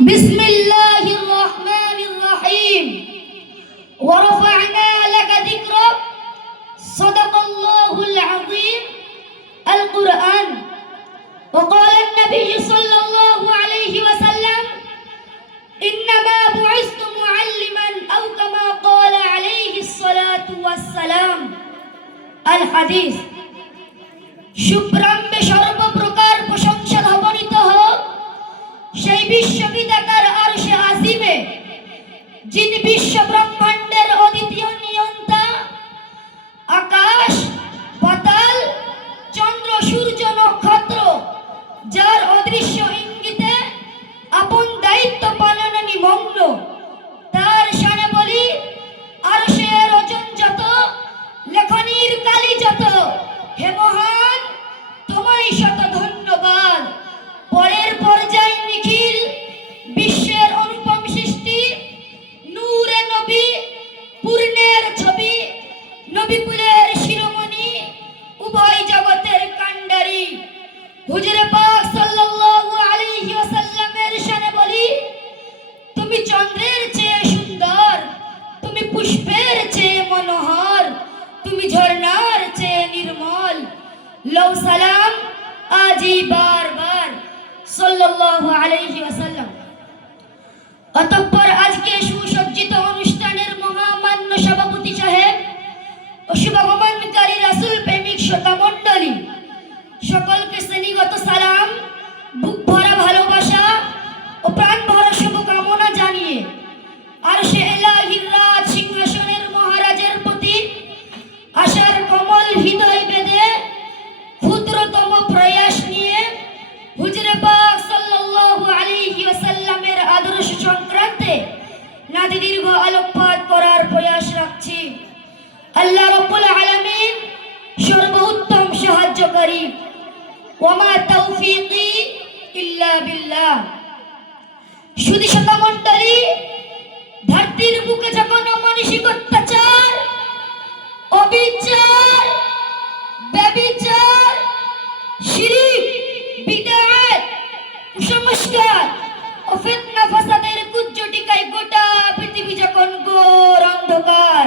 بسم الله الرحمن الرحيم ورفعنا لك ذكرك صدق الله العظيم القرآن وقال النبي صلى الله عليه وسلم إنما بعثت معلما أو كما قال عليه الصلاة والسلام الحديث শুভ্রাম্বে সর্বপ্রকার প্রশংসা ধাবনিত হোক সেই বিশ্ববিদাতার আরশে আজিমে, যিনি বিশ্ব ব্রহ্মাণ্ডের অদ্বিতীয় নিয়ন্তা, আকাশ পাতাল চন্দ্র সূর্য নক্ষত্র যার অদৃশ্য ইঙ্গিতে আপন দায়িত্ব পালনে নিমগ্ন, তার শানে বলি আরশের ওজন যত, লেখনীর কালি যত, হে মহান তোমায় শত ধন্যবাদ। পরের পর্যায় নিখিল বিশ্বের অনুপম সৃষ্টি, নূরে নবী পূর্ণের ছবি, নবীকুলের শিরোমণি, উভয় জগতের কাণ্ডারি হুজুরে পাক সাল্লাল্লাহু আলাইহি ওয়াসাল্লামের শানে বলি, তুমি চন্দ্রের চেয়ে সুন্দর, তুমি পুষ্পের চেয়ে মনোহর, তুমি ঝর্ণার চেয়ে নির্মল। লও সালাম আজি বারবার সাল্লাল্লাহু আলাইহি ওয়াসাল্লাম। অতঃপর আজকে সুসজ্জিত অনুষ্ঠানের মহামান্য সভাপতি সাহেব ও শুভাগমনকারী রাসূল প্রেমিক শ্রোতা মণ্ডলী, সকলকে শ্রেণীগত সালাম, বুক ভরা ভালোবাসা ও প্রাণ ভরা শুভকামনা জানিয়ে আরশে ইলাহির রাজ সিংহাসনের মহারাজের প্রতি আশার কমল হৃদয় বেঁধে ক্ষুদ্রতম প্রয়াস নিয়ে হুজুরে পাক সাল্লাল্লাহু আলাইহি ওয়াসাল্লামের আদর্শ সংক্রান্তে নাদি দীর্ঘ আলোকপাত করার প্রয়াস রাখছি। আল্লাহ রাব্বুল আলামিন সর্বোত্তম সাহায্যকারী। ওয়ামা তাওফীকি ইল্লা বিল্লাহ। শুধু শ্রোতা মণ্ডলী, ধরতির বুকে যখন অমানসিক অত্যাচার, অবিচার, ব্যভিচার, শিরক, বিদআত, কুসংস্কার ও ফিতনা ফাসাদের কুজ্জটিকায় গোটা পৃথিবী যখন ঘোর অন্ধকার,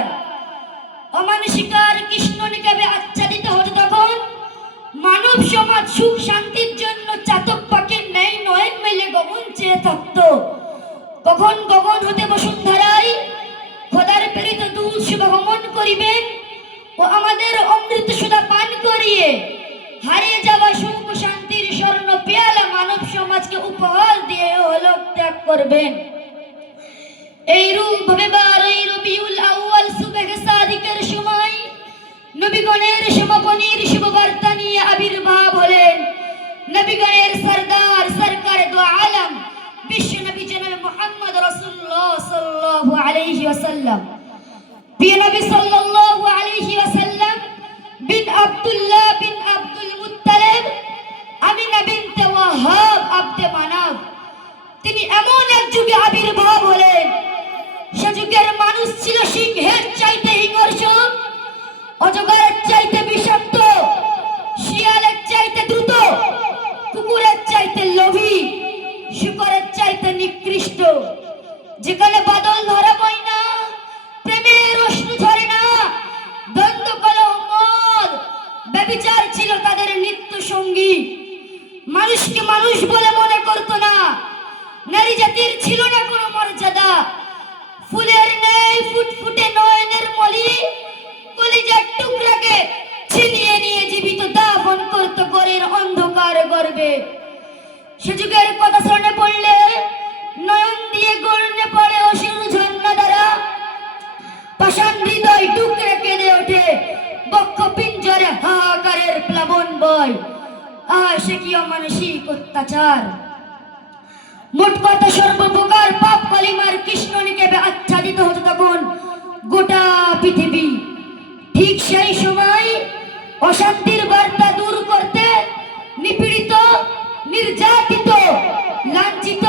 অমানসিকার কৃষ্ণ নিকাবে আচ্ছাদিত হতো, তখন মানব সমাজ সুখ শান্তির জন্য চাতক পাখির ন্যায় নয়ন মেলে গগন চেয়ে থাকত। কখন গগন হতে বসুন্ধরায় খোদার প্রেরিত দূত শুভগমন করিবেন ও আমাদের অমৃত সুধা পান করিয়ে হারিয়ে যাওয়া সুখ শান্তির স্বর্ণ পেয়ালা মানব সমাজকে উপহার দিয়ে হলক ত্যাগ করবেন। এই রূপ ভাবে 12 রবিউল আউয়াল সুবহে সাদিকের সময় নবীগণের সমাপনীর শুভবার্তা নিয়ে আবির্ভাব হলেন নবীগণের সরদার সরকার দু আলম বিশ্ব নবী জনাব মুহাম্মদ রাসূলুল্লাহ সাল্লাল্লাহু আলাইহি ওয়াসাল্লাম। প্রিয় নবী সাল্লাল্লাহু আলাইহি ওয়াসাল্লাম বিন আব্দুল্লাহ বিন আব্দুল মুত্তালিব আমিনা বিনতে ওয়াহাব আব্দে মানাব, তিনি এমন এক যুগে আবির্ভাব হলেন, সে যুগের মানুষ ছিল সিংহের চাইতে হিংস্র, অজগরের চাইতে বিষাক্ত, শিয়ালের চাইতে দ্রুত, কুকুরের চাইতে লোভী, শূকরের চাইতে নিকৃষ্ট। যেখানে বাদল ধরা বয় না, প্রেমের অশ্রু ঝরে না, দ্বন্দ্ব কলহ মদ ব্যভিচার ছিল তাদের নিত্য সঙ্গী। মানুষকে মানুষ বলে মনে করত না, নারী জাতির ছিল না কোনো মর্যাদা। ফুলের ন্যায় ফুটফুটে নয়নের মলি কলিজার টুকরাকে ছিনিয়ে নিয়ে জীবিত দাফন করত ঘরের অন্ধকার গর্ভে। সে যুগের কথা স্মরণে পড়লে নয়ন দিয়ে গড়নে পড়ে অশ্রুর ঝর্ণা দ্বারা, পাষাণ হৃদয় টুকরে কেঁদে ওঠে, বক্ষ পিঞ্জরে হাহাকারের প্লাবন বয়। সে কি অমানসিক অত্যাচার! মোট কথা সর্বপ্রকার পাপ কলিমার কৃষ্ণ নিকেবে আচ্ছাদিত হতো তখন গোটা পৃথিবী। ঠিক সেই সময় অশান্তির বার্তা দূর করতে নিপীড়িত, নির্যাতিত, লাঞ্ছিত,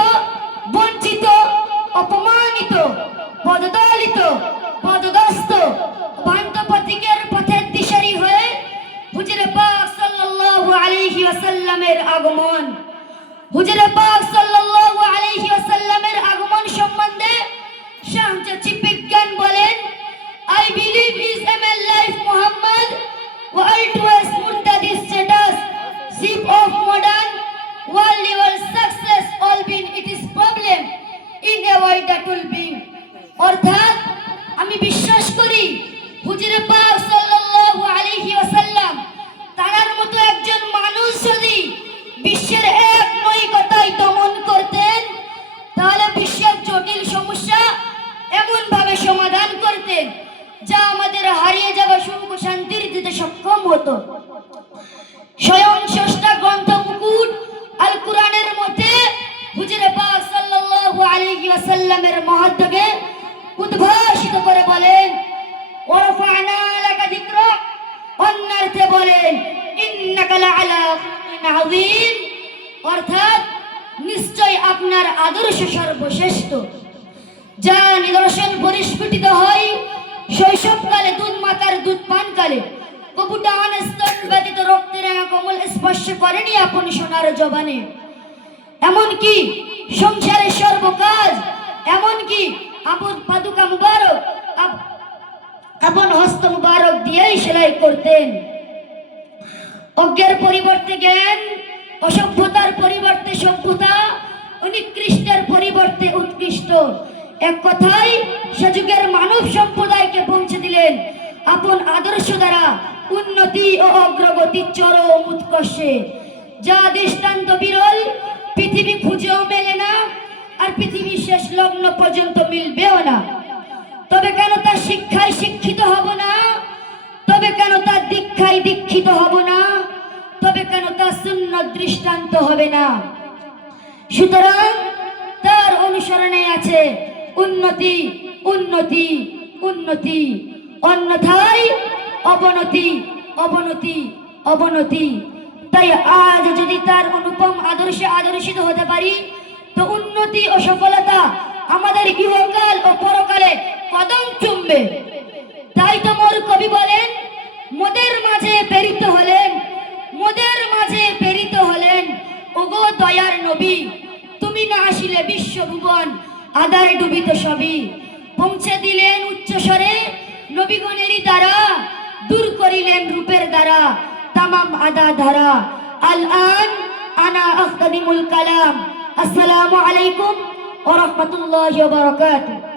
বঞ্চিত, অপমানিত, পদদলিত, পদদস্ত, ভ্রান্ত পথিকের পথের দিশারি হয়ে হুজুরে পাক সাল্লাল্লাহু আলাইহি ওয়াসাল্লামের আগমন। হুজুরে পাক সাল্লাল্লাহু আলাইহি ওয়াসাল্লাম আলাইহি ওয়াসাল্লামের মহত্বকে উদ্ভাসিত করে বলেন ওয়ারফা'না লাকা যিকরাক, অন্যার্থে বলেন ইন্নাকা লাআলা খালকিন আযীম, অর্থাৎ নিশ্চয় আপনার আদর্শ সর্বশ্রেষ্ঠ। যা নিদর্শন পরিস্ফুটিত হয় শৈশবকালে দুধ মাতার দুধ পানকালে, কপুটান স্তন ব্যতীত রক্তের রাঙা কোমল স্পর্শ করেনি আপন সোনার জবানে। এমনকি সংসারের সর্বকাজ, এমনকি আপন পাদুকা মুবারক, আপন হস্ত মুবারক দিয়েই সেলাই করতেন। অজ্ঞের পরিবর্তে জ্ঞান, অসভ্যতার পরিবর্তে সভ্যতা, অনিকৃষ্টের পরিবর্তে উৎকৃষ্ট, এক কথায় সে যুগের মানব সম্প্রদায়কে পৌঁছে দিলেন আপন আদর্শ দ্বারা উন্নতি ও অগ্রগতির চরম উৎকর্ষে। যা দৃষ্টান্ত বিরল, পৃথিবী খুঁজেও মেলে না, আর পৃথিবীর শেষ লগ্ন পর্যন্ত মিলবেও না। তবে কেন তার শিক্ষায় শিক্ষিত হব না? তবে কেন তার দীক্ষায় দীক্ষিত হব না? তবে কেন তার সুন্নত দৃষ্টান্ত হবে না? সুতরাং তার অনুসরণে আছে উন্নতি, উন্নতি, উন্নতি, অন্যথায় অবনতি, অবনতি, অবনতি। তাই আজ যদি তার অনুপম আদর্শে আদর্শিত হতে পারি, তো উন্নতি ও সফলতা আমাদের ইহকাল ও পরকালে কদম চুমবে। তাই তো মোর কবি বলেন, মোদের মাঝে প্রেরিত হলেন, মোদের মাঝে প্রেরিত হলেন ওগো দয়ার নবী, তুমি না আসিলে বিশ্বভুবন আধারে ডুবিত সবই। পৌঁছে দিলেন উচ্চস্বরে নবীগণেরই দ্বারা, দূর করিলেন রূপের দ্বারা তামাম আদা ধারা। আল আন আনা আখতাদিমুল কালাম। আসসালামু আলাইকুম ওয়া রাহমাতুল্লাহি ওয়া বারাকাতুহু।